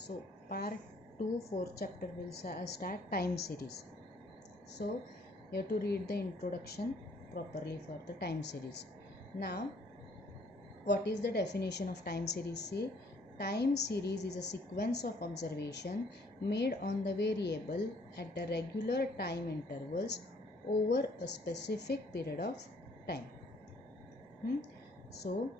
So part 2 fourth chapter will start time series. So you have to read the introduction properly for the time series. Now what is the definition of time series? See, time series is a sequence of observation made on the variable at the regular time intervals over a specific period of time. So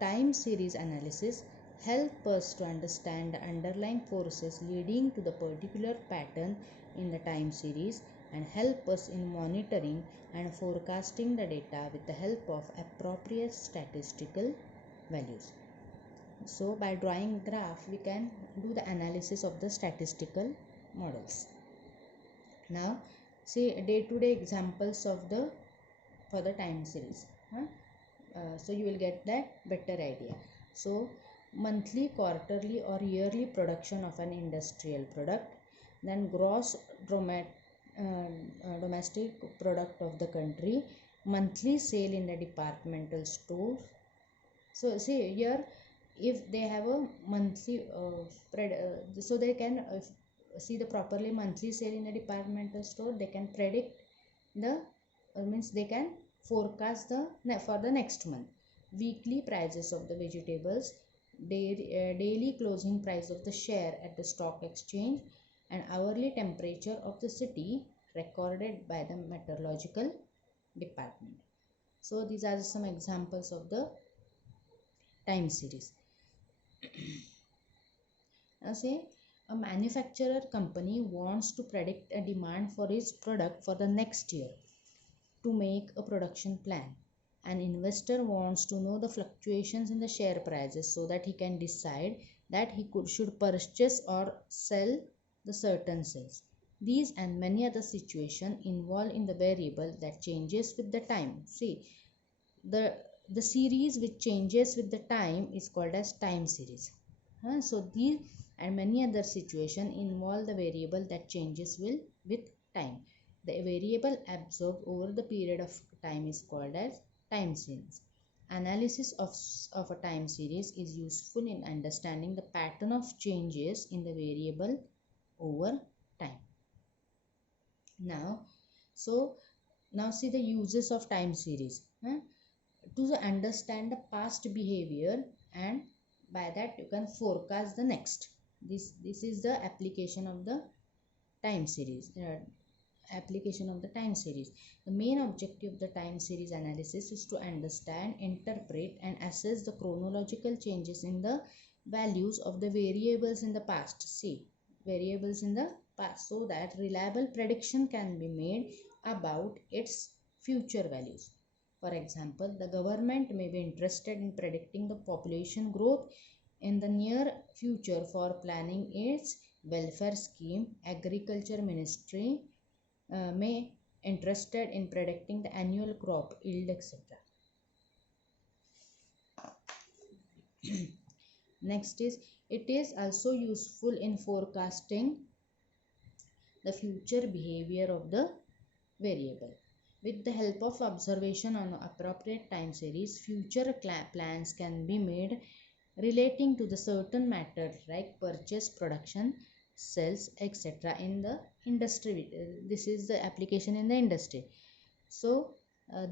time series analysis help us to understand the underlying forces leading to the particular pattern in the time series and help us in monitoring and forecasting the data with the help of appropriate statistical values. So by drawing graph we can do the analysis of the statistical models. Now see day-to-day examples of the for the time series. So you will get that better idea. So monthly, quarterly or yearly production of an industrial product, then gross domestic product of the country, monthly sale in the departmental store. So see here, if they have a monthly so they can see the properly monthly sale in the departmental store, they can predict the means they can forecast the for the next month. Weekly prices of the vegetables, daily closing price of the share at the stock exchange, and hourly temperature of the city recorded by the meteorological department. So these are some examples of the time series. Now say a manufacturer company wants to predict a demand for its product for the next year to make a production plan. An investor wants to know the fluctuations in the share prices so that he can decide that should purchase or sell the certain shares. These and many other situations involve in the variable that changes with the time. See, the series which changes with the time is called as time series. So these and many other situations involve the variable that changes with time. The variable absorbed over the period of time is called as time series. Analysis of a time series is useful in understanding the pattern of changes in the variable over time. Now see the uses of time series. To understand the past behavior, and by that you can forecast the next. This is the application of the time series. The main objective of the time series analysis is to understand, interpret and assess the chronological changes in the values of the variables in the past. See, variables in the past, so that reliable prediction can be made about its future values. For example, the government may be interested in predicting the population growth in the near future for planning its welfare scheme. Agriculture ministry may interested in predicting the annual crop yield, etc. Next is, it is also useful in forecasting the future behavior of the variable. With the help of observation on appropriate time series, future plans can be made relating to the certain matter like purchase, production, sales, etc. in the industry. This is the application in the industry. So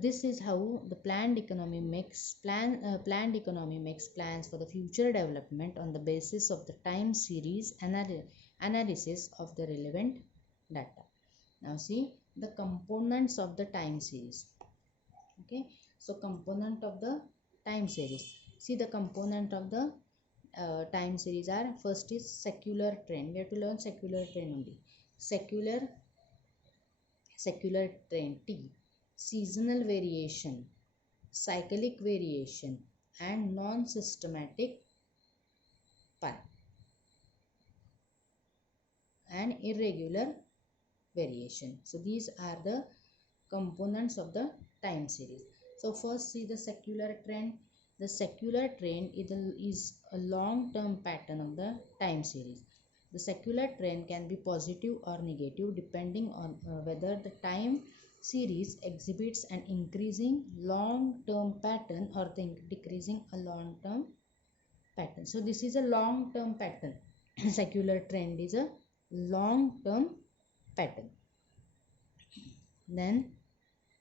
this is how the planned economy makes plans for the future development on the basis of the time series analysis of the relevant data. Now see the components of the time series. Okay, so component of the time series. See, the component of the time series are, first is secular trend. We have to learn secular trend only. Secular trend, T, seasonal variation, cyclic variation and non-systematic pi, and irregular variation. So these are the components of the time series. So first see the secular trend. The secular trend is a long-term pattern of the time series. The secular trend can be positive or negative depending on whether the time series exhibits an increasing long-term pattern or decreasing a long-term pattern. So this is a long term pattern. Secular trend is a long term pattern. Then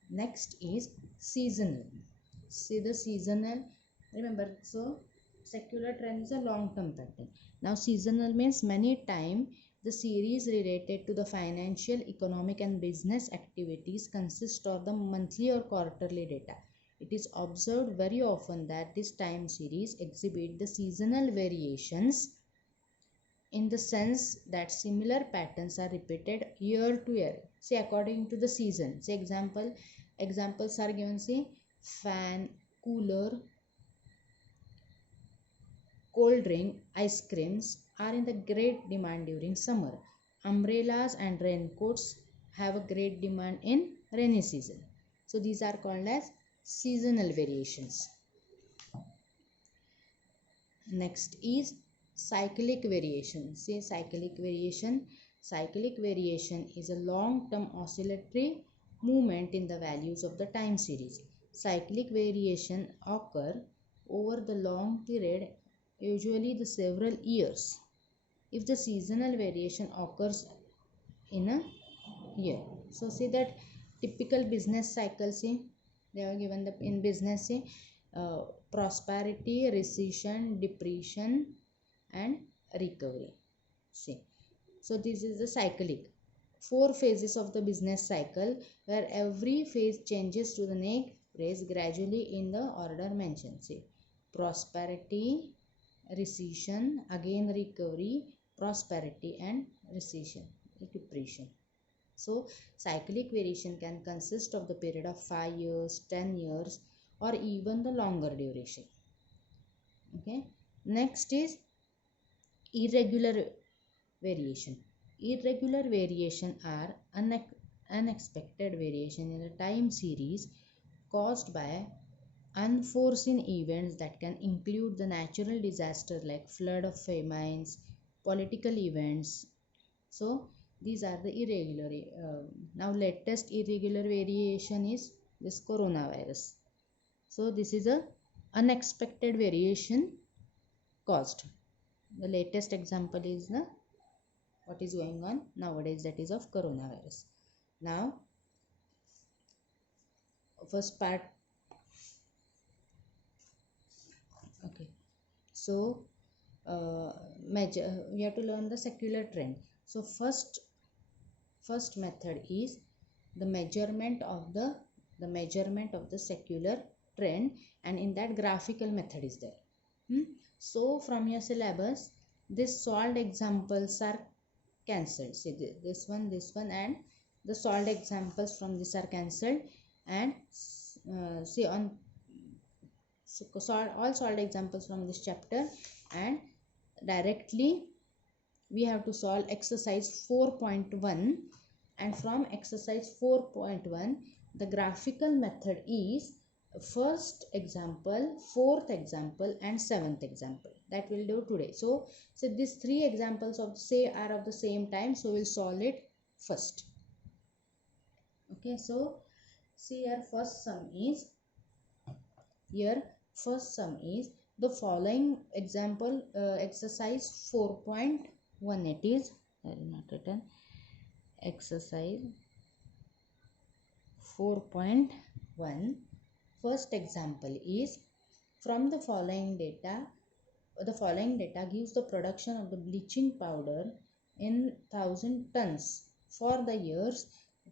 next is seasonal. See the seasonal, remember, so secular trend is a long term pattern. Now seasonal means many time the series related to the financial, economic and business activities consist of the monthly or quarterly data. It is observed very often that this time series exhibit the seasonal variations in the sense that similar patterns are repeated year to year. Say according to the season. Say examples are given. Say fan, cooler, cold drink, ice creams are in the great demand during summer. Umbrellas and raincoats have a great demand in rainy season. So these are called as seasonal variations. Next is cyclic variation. Say cyclic variation. Cyclic variation is a long-term oscillatory movement in the values of the time series. Cyclic variation occur over the long period, usually the several years. If the seasonal variation occurs in a year. So see that typical business cycle, say they are given the in business, say prosperity, recession, depression and recovery. See, so this is the cyclic 4 phases of the business cycle, where every phase changes to the next phase gradually in the order mentioned. See, prosperity, recession, again recovery, prosperity and recession, depression. So cyclic variation can consist of the period of 5 years, 10 years or even the longer duration. Okay, next is irregular variation. Irregular variation are unexpected variation in the time series caused by unforeseen events that can include the natural disaster like flood of famines, political events. So these are the irregular. Now latest irregular variation is this coronavirus. So this is a unexpected variation caused. The latest example is the what is going on nowadays, that is of coronavirus. Now first part. Okay, so we have to learn the secular trend. So first method is the measurement of the secular trend, and in that graphical method is there. So from your syllabus this solved examples are cancelled. See this one and the solved examples from this are cancelled, and see on all solved examples from this chapter, and directly we have to solve exercise 4.1, and from exercise 4.1 the graphical method is first example, fourth example and seventh example. That will do today. So these 3 examples of say are of the same time, so we'll solve it first. Okay, so see here first sum is the following example, exercise 4.1. It is not written. Exercise 4.1. First example is from the following data. The following data gives the production of the bleaching powder in 1000 tons for the year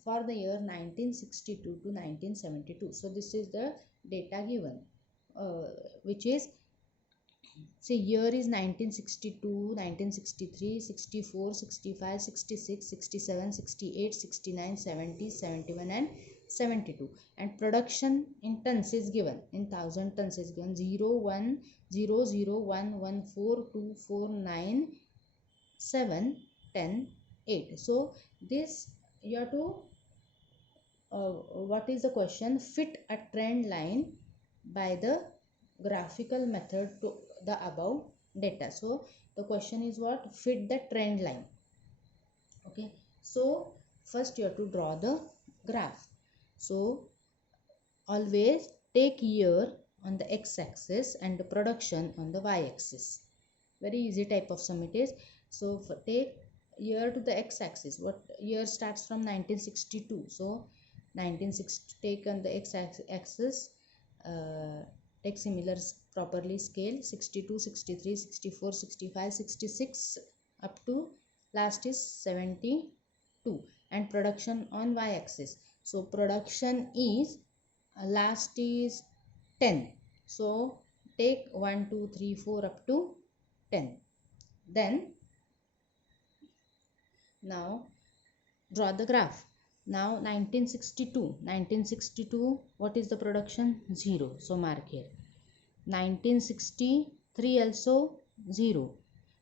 1962 to 1972. So this is the data given, which is, say year is 1962, 1963, 64, 65, 66, 67, 68, 69, 70, 71 and 72, and production in tons is given, in 1000 tons is given 0, 1, 0, 0, 1, 1, 4, 2, 4, 9, 7, 10, 8. So this you have to what is the question? Fit a trend line by the graphical method to the above data. So the question is what? Fit the trend line. Okay, so first you have to draw the graph. So always take year on the x-axis and the production on the y-axis. Very easy type of sum it is. So take year to the x-axis. What year starts from 1962? So 1960, take on the x-axis, take similar properly scale 62, 63, 64, 65, 66 up to last is 72, and production on y-axis. So production is last is 10. So take 1, 2, 3, 4 up to 10. Then now draw the graph. Now 1962, what is the production? 0. So mark here. 1963 also 0.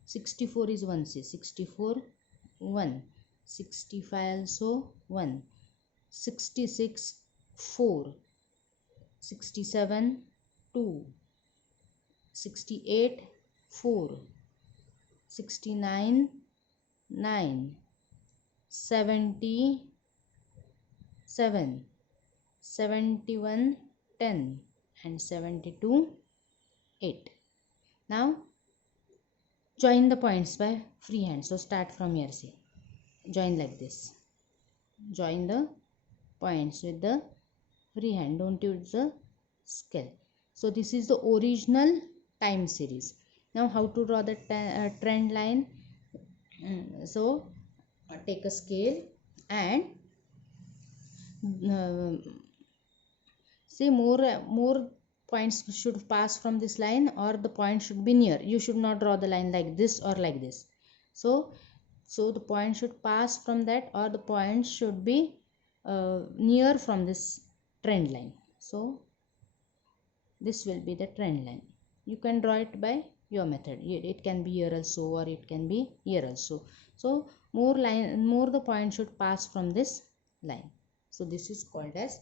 64 is 1. See, 64 1. 65 also 1. 66 4. 67 2. 68 4. 69 9. 70 7. 71 10. And 72 8. Now join the points by freehand. So start from here. See, join like this. Join the points with the freehand. Don't use the scale. So this is the original time series. Now how to draw the trend line? So take a scale and see, more points should pass from this line, or the point should be near. You should not draw the line like this or like this. So the point should pass from that, or the point should be near from this trend line. So this will be the trend line. You can draw it by your method. It can be here also, or it can be here also. So more the point should pass from this line. So this is called as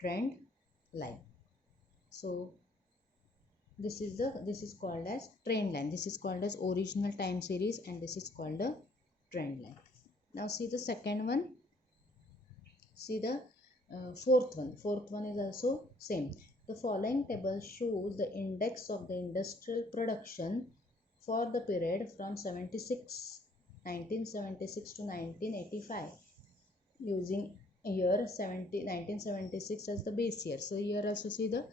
trend line. So this is called as trend line. This is called as original time series, and this is called the trend line. Now see the second one. See the fourth one. Fourth one is also same. The following table shows the index of the industrial production for the period from 1976 to 1985, using year 1976 as the base year. So here also see the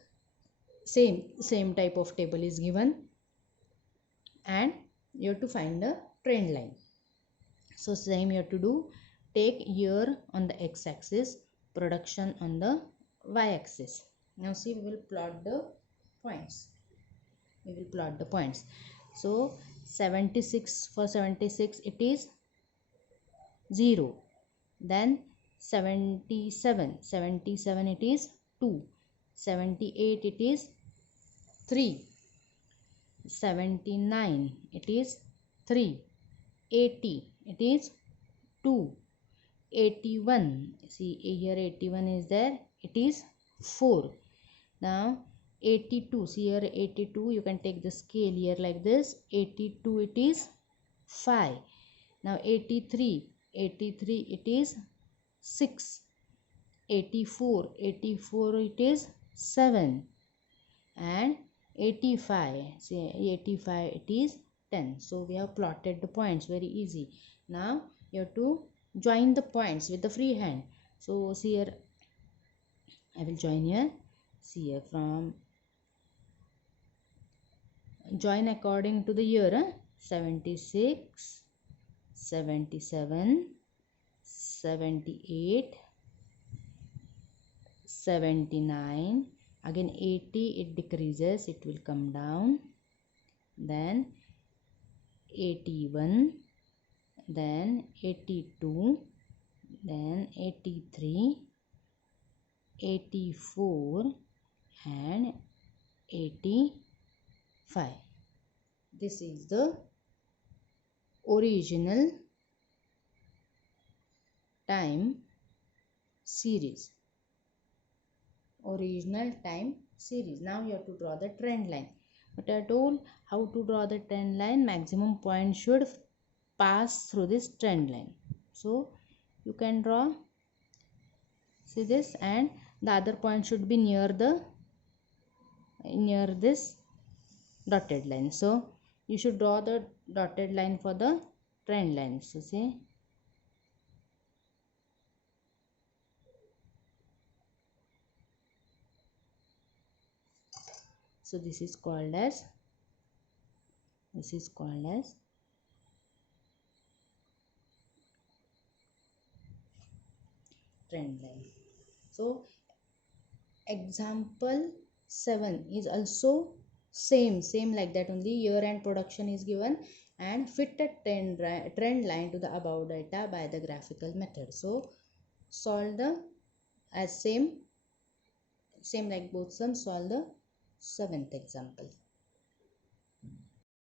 same type of table is given, and you have to find the trend line. So same you have to do. Take year on the x-axis, production on the y-axis. Now see, we will plot the points. So 76, for 76 it is 0. Then 77 it is 2. 78 it is 3. 79 it is 3. 80 it is 2. 81, see here 81 is there, it is 4. Now 82, see here 82, you can take the scale here like this. 82 it is 5. Now 83 it is 6. 84 it is 7. And 85, see 85 it is 10. So we have plotted the points, very easy. Now you have to join the points with the free hand. So see here, I will join here. See here, from join according to the year. 76, 77, 78, 79, again 80, it decreases, it will come down. Then 81, then 82, then 83, 84 and 85. This is the original time series. Now you have to draw the trend line. But I told how to draw the trend line. Maximum point should pass through this trend line. So you can draw, see this, and the other point should be near the near this dotted line. So you should draw the dotted line for the trend line. So say so this is called as trend line. So example 7 is also same like that only. Year end production is given and fit a trend line to the above data by the graphical method. So solve the as same like both sums, solve the seventh example.